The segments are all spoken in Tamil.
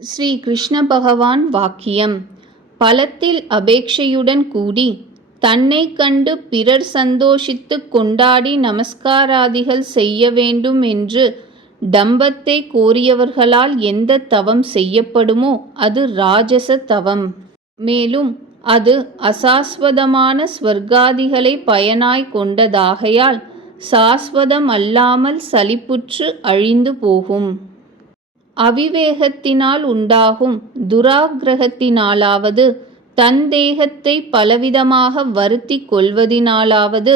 ஸ்ரீ கிருஷ்ண பகவான் வாக்கியம். பலத்தில் அபேட்சையுடன் கூடி தன்னை கண்டு பிறர் சந்தோஷித்துக் கொண்டாடி நமஸ்காராதிகள் செய்ய வேண்டும் என்று டம்பத்தை கோரியவர்களால் எந்த தவம் செய்யப்படுமோ அது ராஜச தவம். மேலும் அது அசாஸ்வதமான ஸ்வர்காதிகளை பயனாய் கொண்டதாகையால் சாஸ்வதம் அல்லாமல் சலிப்புற்று அழிந்து போகும். அவிவேகத்தினால் உண்டாகும் துராக்கிரகத்தினாலாவது தன் தேகத்தை பலவிதமாக வருத்தி கொள்வதினாலாவது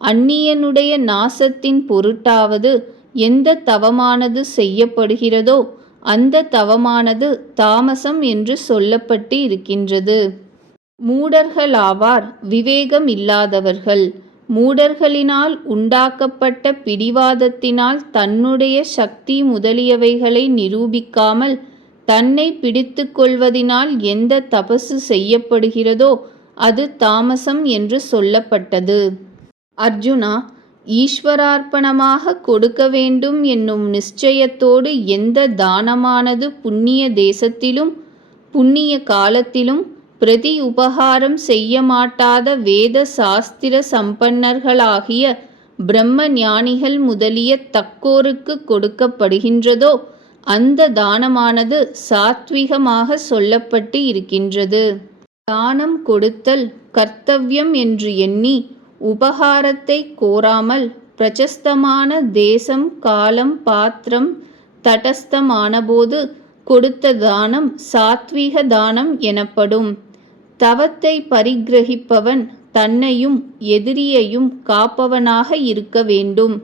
அந்நியனுடைய நாசத்தின் பொருட்டாவது எந்த தவமானது செய்யப்படுகிறதோ அந்த தவமானது தாமசம் என்று சொல்லப்பட்டு இருக்கின்றது. மூடர்களாவார் விவேகம் இல்லாதவர்கள். மூடர்களினால் உண்டாக்கப்பட்ட பிடிவாதத்தினால் தன்னுடைய சக்தி முதலியவைகளை நிரூபிக்காமல் தன்னை பிடித்து கொள்வதினால் எந்த தபசு செய்யப்படுகிறதோ அது தாமசம் என்று சொல்லப்பட்டது. அர்ஜுனா, ஈஸ்வரார்ப்பணமாக கொடுக்க வேண்டும் என்னும் நிச்சயத்தோடு எந்த தானமானது புண்ணிய தேசத்திலும் புண்ணிய காலத்திலும் பிரதி உபகாரம் செய்ய மாட்டாத வேத சாஸ்திர சம்பன்னர்களாகிய பிரம்ம ஞானிகள் முதலிய தக்கோருக்கு கொடுக்கப்படுகின்றதோ அந்த தானமானது சாத்விகமாக சொல்லப்பட்டு இருக்கின்றது. தானம் கொடுத்தல் கர்த்தவ்யம் என்று எண்ணி உபகாரத்தை கோராமல் பிரசஸ்தமான தேசம் காலம் பாத்திரம் தடஸ்தமானபோது கொடுத்த தானம் சாத்வீக தானம் எனப்படும். தவத்தை பரிகிரகிப்பவன் தன்னையும் எதிரியையும் காப்பவனாக இருக்க வேண்டும்.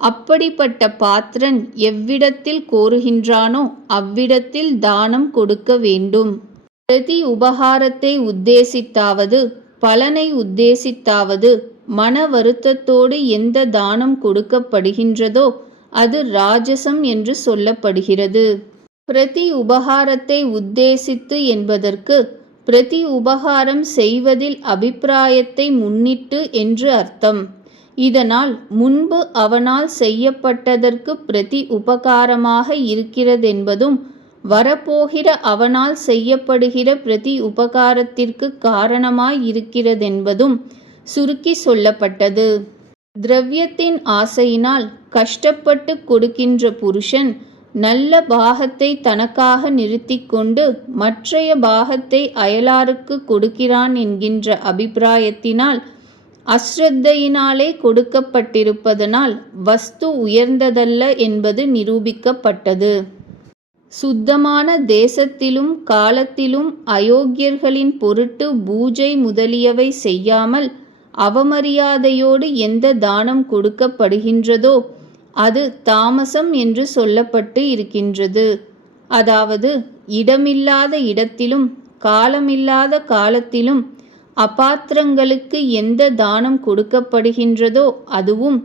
அப்படிப்பட்ட பாத்திரன் எவ்விடத்தில் கோருகின்றானோ அவ்விடத்தில் தானம் கொடுக்க வேண்டும். பிரதி உபகாரத்தை உத்தேசித்தாவது பலனை உத்தேசித்தாவது மன வருத்தத்தோடு எந்த தானம் கொடுக்கப்படுகின்றதோ அது ராஜசம் என்று சொல்லப்படுகிறது. பிரதி உபகாரத்தை உத்தேசித்து என்பதற்கு பிரதி உபகாரம் செய்வதில் அபிப்பிராயத்தை முன்னிட்டு என்று அர்த்தம். இதனால் முன்பு அவனால் செய்யப்பட்டதற்கு பிரதி உபகாரமாக இருக்கிறதென்பதும் வரப்போகிற அவனால் செய்யப்படுகிற பிரதி உபகாரத்திற்கு காரணமாய் இருக்கிறதென்பதும் சுருக்கி சொல்லப்பட்டது. திரவியத்தின் ஆசையினால் கஷ்டப்பட்டு கொடுக்கின்ற புருஷன் நல்ல பாகத்தை தனக்காக நிறுத்தி கொண்டு மற்றைய பாகத்தை அயலாருக்கு கொடுக்கிறான் என்கின்ற அபிப்பிராயத்தினால் அஸ்ரத்தையினாலே கொடுக்கப்பட்டிருப்பதனால் வஸ்து உயர்ந்ததல்ல என்பது நிரூபிக்கப்பட்டது. சுத்தமான தேசத்திலும் காலத்திலும் அயோக்கியர்களின் பொருட்டு பூஜை முதலியவை செய்யாமல் அவமரியாதையோடு எந்த தானம் கொடுக்கப்படுகின்றதோ அது தாமசம் என்று சொல்லப்பட்டு இருக்கின்றது. அதாவது இடமில்லாத இடத்திலும் காலமில்லாத காலத்திலும் அபாத்திரங்களுக்கு எந்த தானம் கொடுக்கப்படுகின்றதோ அதுவும்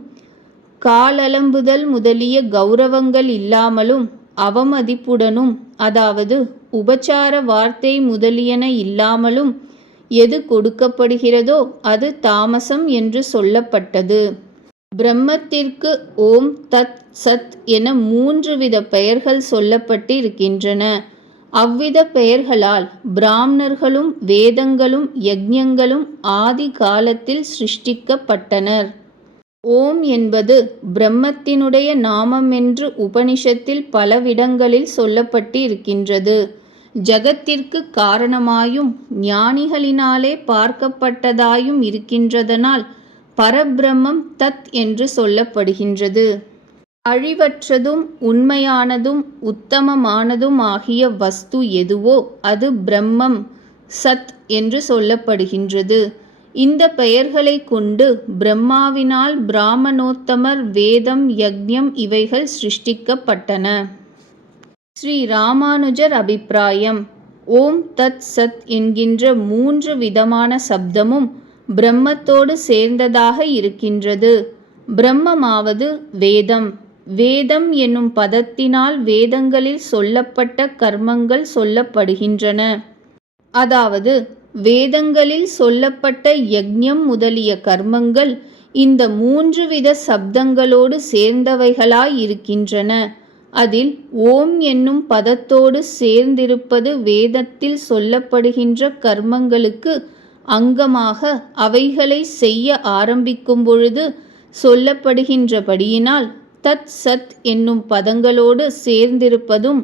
காலலம்புதல் முதலிய கௌரவங்கள் இல்லாமலும் அவமதிப்புடனும் அதாவது உபச்சார வார்த்தை முதலியன இல்லாமலும் எது கொடுக்கப்படுகிறதோ அது தாமசம் என்று சொல்லப்பட்டது. பிரம்மத்திற்கு ஓம் தத் சத் என 3 வித பெயர்கள் சொல்லப்பட்டு இருக்கின்றன. அவ்வித பெயர்களால் பிராமணர்களும் வேதங்களும் யக்ஞங்களும் ஆதி காலத்தில் சிருஷ்டிக்கப்பட்டனர். ஓம் என்பது பிரம்மத்தினுடைய நாமம் என்று உபனிஷத்தில் பலவிடங்களில் சொல்லப்பட்டு இருக்கின்றது. ஜகத்திற்கு காரணமாயும் ஞானிகளினாலே பார்க்கப்பட்டதாயும் இருக்கின்றதனால் பரபிரம்மம் தத் என்று சொல்லப்படுகின்றது. அழிவற்றதும் உண்மையானதும் உத்தமமானதும் ஆகிய வஸ்து எதுவோ அது பிரம்மம் சத் என்று சொல்லப்படுகின்றது. இந்த பெயர்களை கொண்டு பிரம்மாவினால் பிராமணோத்தமர் வேதம் யக்ஞம் இவைகள் சிருஷ்டிக்கப்பட்டன. ஸ்ரீ ராமானுஜர் அபிப்பிராயம். ஓம் தத் சத் என்கின்ற 3 விதமான சப்தமும் பிரம்மத்தோடு சேர்ந்ததாக இருக்கின்றது. பிரம்மமாவது வேதம். வேதம் என்னும் பதத்தினால் வேதங்களில் சொல்லப்பட்ட கர்மங்கள் சொல்லப்படுகின்றன. அதாவது வேதங்களில் சொல்லப்பட்ட யக்ஞம் முதலிய கர்மங்கள் இந்த 3 வித சப்தங்களோடு சேர்ந்தவைகளாய் இருக்கின்றன. அதில் ஓம் என்னும் பதத்தோடு சேர்ந்திருப்பது வேதத்தில் சொல்லப்படுகின்ற கர்மங்களுக்கு அங்கமாக அவைகளை செய்ய ஆரம்பிக்கும் பொழுது சொல்லப்படுகின்றபடியினால் தத் சத் என்னும் பதங்களோடு சேர்ந்திருப்பதும்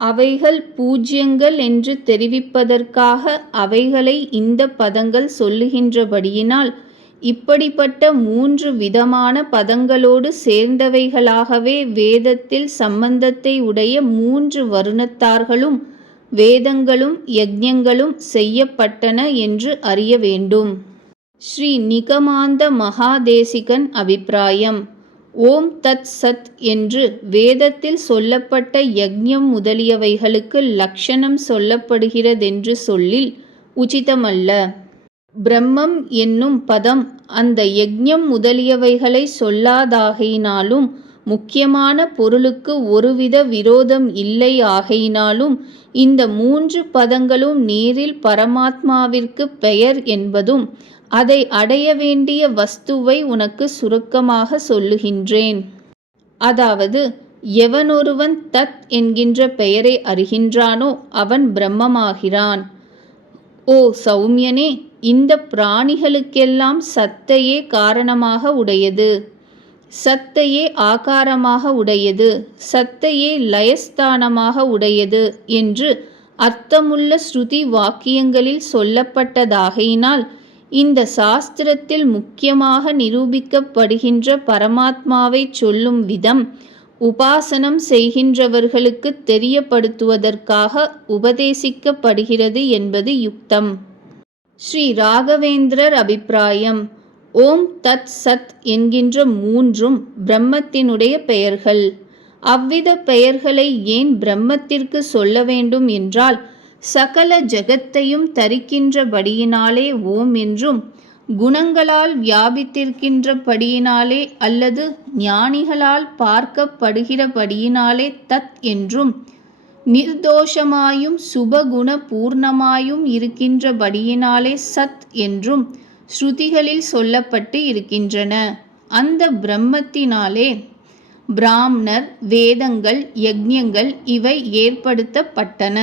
அவைகள் பூஜ்யங்கள் என்று தெரிவிப்பதற்காக அவைகளை இந்த பதங்கள் சொல்லுகின்றபடியினால் இப்படிப்பட்ட 3 விதமான பதங்களோடு சேர்ந்தவைகளாகவே வேதத்தில் சம்பந்தத்தை உடைய 3 வருணத்தார்களும் வேதங்களும் யஜ்ஞங்களும் செய்யப்பட்டன என்று அறிய வேண்டும். ஸ்ரீ நிகமாந்த மகாதேசிகன் அபிப்பிராயம். ஓம் தத் சத் என்று வேதத்தில் சொல்லப்பட்ட யஜ்ஞம் முதலியவைகளுக்கு லக்ஷணம் சொல்லப்படுகிறதென்று சொல்லில் உச்சிதமல்ல. பிரம்மம் என்னும் பதம் அந்த யஜ்ஞம் முதலியவைகளை சொல்லாதாகையினாலும் முக்கியமான பொருளுக்கு ஒருவித விரோதம் இல்லை ஆகையினாலும் இந்த 3 பதங்களும் நேரில் பரமாத்மாவிற்கு பெயர் என்பதும் அதை அடைய வேண்டிய வஸ்துவை உனக்கு சுருக்கமாக சொல்லுகின்றேன். அதாவது எவனொருவன் தத் என்கின்ற பெயரை அறிகின்றானோ அவன் பிரம்மமாகிறான். ஓ சௌமியனே, இந்த பிராணிகளுக்கெல்லாம் சத்தையே காரணமாக உடையது, சத்தையே ஆகாரமாக உடையது, சத்தையே லயஸ்தானமாக உடையது என்று அர்த்தமுள்ள ஸ்ருதி வாக்கியங்களில் சொல்லப்பட்டதாகையினால் இந்த சாஸ்திரத்தில் முக்கியமாக நிரூபிக்கப்படுகின்ற பரமாத்மாவை சொல்லும் விதம் உபாசனம் செய்கின்றவர்களுக்கு தெரியப்படுத்துவதற்காக உபதேசிக்கப்படுகிறது என்பது யுக்தம். ஸ்ரீ ராகவேந்திரர் அபிப்பிராயம். ஓம் தத் சத் என்கின்ற 3ம் பிரம்மத்தினுடைய பெயர்கள். அவ்வித பெயர்களை ஏன் பிரம்மத்திற்கு சொல்ல வேண்டும் என்றால் சகல ஜகத்தையும் தரிக்கின்றபடியினாலே ஓம் என்றும், குணங்களால் வியாபித்திருக்கின்றபடியினாலே அல்லது ஞானிகளால் பார்க்கப்படுகிறபடியினாலே தத் என்றும், நிர்தோஷமாயும் சுபகுண பூர்ணமாயும் இருக்கின்றபடியினாலே சத் என்றும் ஸ்ருதிகளில் சொல்லப்பட்டு இருக்கின்றன. அந்த பிரம்மத்தினாலே பிராமணர், வேதங்கள், யஜ்ஞங்கள் இவை ஏற்படுத்தப்பட்டன.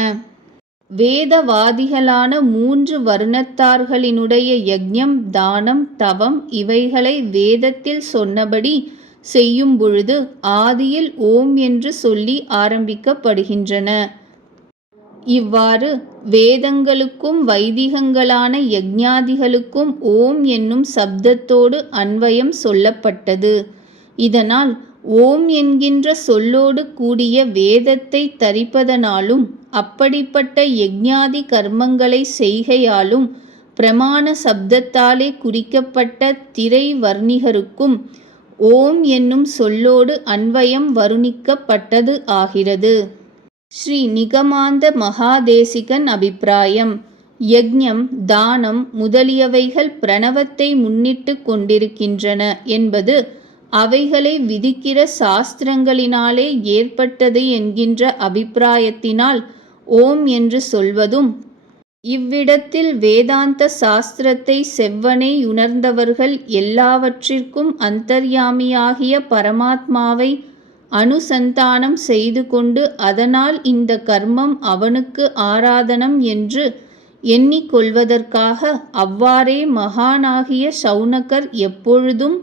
வேதவாதிகளான 3 வருணத்தார்களினுடைய யஜ்ஞம், தானம், தவம் இவைகளை வேதத்தில் சொன்னபடி செய்யும் பொழுது ஆதியில் ஓம் என்று சொல்லி ஆரம்பிக்கப்படுகின்றன. இவ்வாறு வேதங்களுக்கும் வைதிகங்களான யஜ்ஞாதிகளுக்கும் ஓம் என்னும் சப்தத்தோடு அன்வயம் சொல்லப்பட்டது. இதனால் ஓம் என்கின்ற சொல்லோடு கூடிய வேதத்தை தரிப்பதனாலும் அப்படிப்பட்ட யஜ்ஞாதி கர்மங்களை செய்கையாலும் பிரமாண சப்தத்தாலே குறிக்கப்பட்ட திரை வர்ணிகருக்கும் ஓம் என்னும் சொல்லோடு அன்வயம் வருணிக்கப்பட்டது ஆகிறது. ஸ்ரீ நிகமாந்த மகாதேசிகன் அபிப்பிராயம். யஜ்ஞம், தானம் முதலியவைகள் பிரணவத்தை முன்னிட்டு கொண்டிருக்கின்றன என்பது அவைகளை விதிக்கிற சாஸ்திரங்களினாலே ஏற்பட்டது என்கின்ற அபிப்பிராயத்தினால் ஓம் என்று சொல்வதும், இவ்விடத்தில் வேதாந்த சாஸ்திரத்தை செவ்வனே உணர்ந்தவர்கள் எல்லாவற்றிற்கும் அந்தர்யாமியாகிய பரமாத்மாவை அனுசந்தானம் செய்து கொண்டு அதனால் இந்த கர்மம் அவனுக்கு ஆராதனம் என்று எண்ணிக்கொள்வதற்காக அவ்வாறே மகானாகிய சௌனகர் எப்பொழுதும்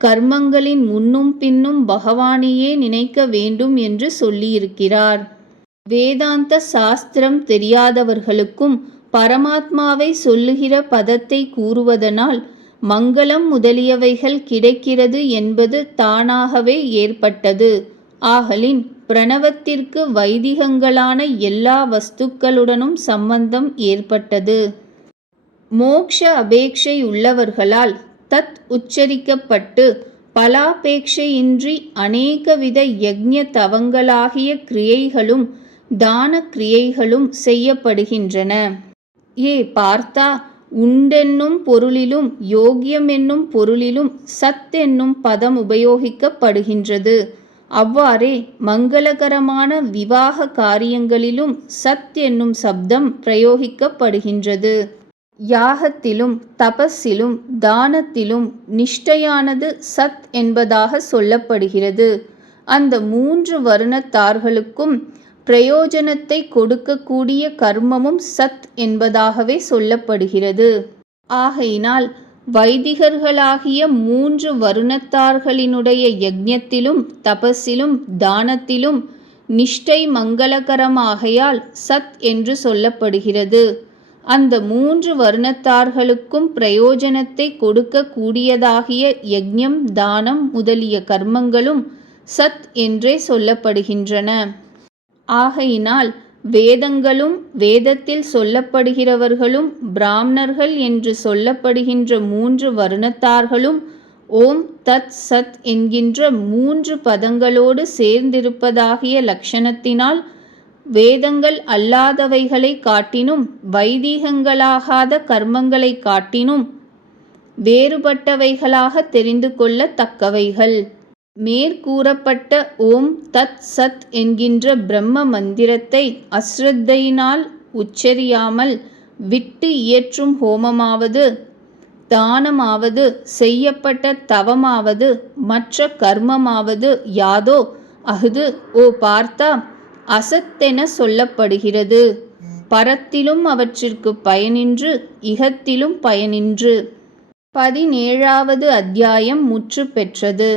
கர்மங்களின் முன்னும் பின்னும் பகவானையே நினைக்க வேண்டும் என்று சொல்லியிருக்கிறார். வேதாந்த சாஸ்திரம் தெரியாதவர்களுக்கும் பரமாத்மாவை சொல்லுகிற பதத்தை கூறுவதனால் மங்களம் முதலியவைகள் கிடைக்கிறது என்பது தானாகவே ஏற்பட்டது. ஆகலின் பிரணவத்திற்கு வைதிகங்களான எல்லா வஸ்துக்களுடனும் சம்பந்தம் ஏற்பட்டது. மோக்ஷ அபேட்சை உள்ளவர்களால் தத் உச்சரிக்கப்பட்டு பலாபேட்சையின்றி அநேகவித யஜ்ஞ தவங்களாகிய கிரியைகளும் தான கிரியைகளும் செய்யப்படுகின்றன. ஏ பார்த்தா, உண்டென்னும் பொருளிலும் யோக்கியம் என்னும் பொருளிலும் சத் என்னும் பதம் உபயோகிக்கப்படுகின்றது. அவ்வாறே மங்களகரமான விவாக காரியங்களிலும் சத் என்னும் சப்தம் பிரயோகிக்கப்படுகின்றது. யாகத்திலும் தபஸிலும் தானத்திலும் நிஷ்டையானது சத் என்பதாக சொல்லப்படுகிறது. அந்த 3 வருணத்தார்களுக்கும் பிரயோஜனத்தை கொடுக்கக்கூடிய கர்மமும் சத் என்பதாகவே சொல்லப்படுகிறது. ஆகையினால் வைதிகர்களாகிய 3 வருணத்தார்களினுடைய யஜ்ஞத்திலும் தபஸிலும் தானத்திலும் நிஷ்டை மங்களகரமாகையால் சத் என்று சொல்லப்படுகிறது. அந்த 3 வருணத்தார்களுக்கும் பிரயோஜனத்தை கொடுக்க கூடியதாகிய யஜ்ஞம் தானம் முதலிய கர்மங்களும் சத் என்றே சொல்லப்படுகின்றன. ஆகையினால் வேதங்களும் வேதத்தில் சொல்லப்படுகிறவர்களும் பிராமணர்கள் என்று சொல்லப்படுகின்ற 3 வருணத்தார்களும் ஓம் தத் சத் என்கின்ற 3 பதங்களோடு சேர்ந்திருப்பதாகிய லட்சணத்தினால் வேதங்கள் அல்லாதவைகளை காட்டினும் வைதீகங்களாகாத கர்மங்களை காட்டினும் வேறுபட்டவைகளாக தெரிந்து கொள்ளத்தக்கவைகள். மேற்கூறப்பட்ட ஓம் தத் சத் என்கின்ற பிரம்ம மந்திரத்தை அஸ்ரத்தையினால் உச்சரியாமல் விட்டு இயற்றும் ஹோமமாவது தானமாவது செய்யப்பட்ட தவமாவது மற்ற கர்மமாவது யாதோ அஃது ஓ பார்த்தா அசத்தென சொல்லப்படுகிறது. பரத்திலும் அவற்றிற்கு பயனின்று இகத்திலும் பயனின்று. 17வது அத்தியாயம் முற்று பெற்றது.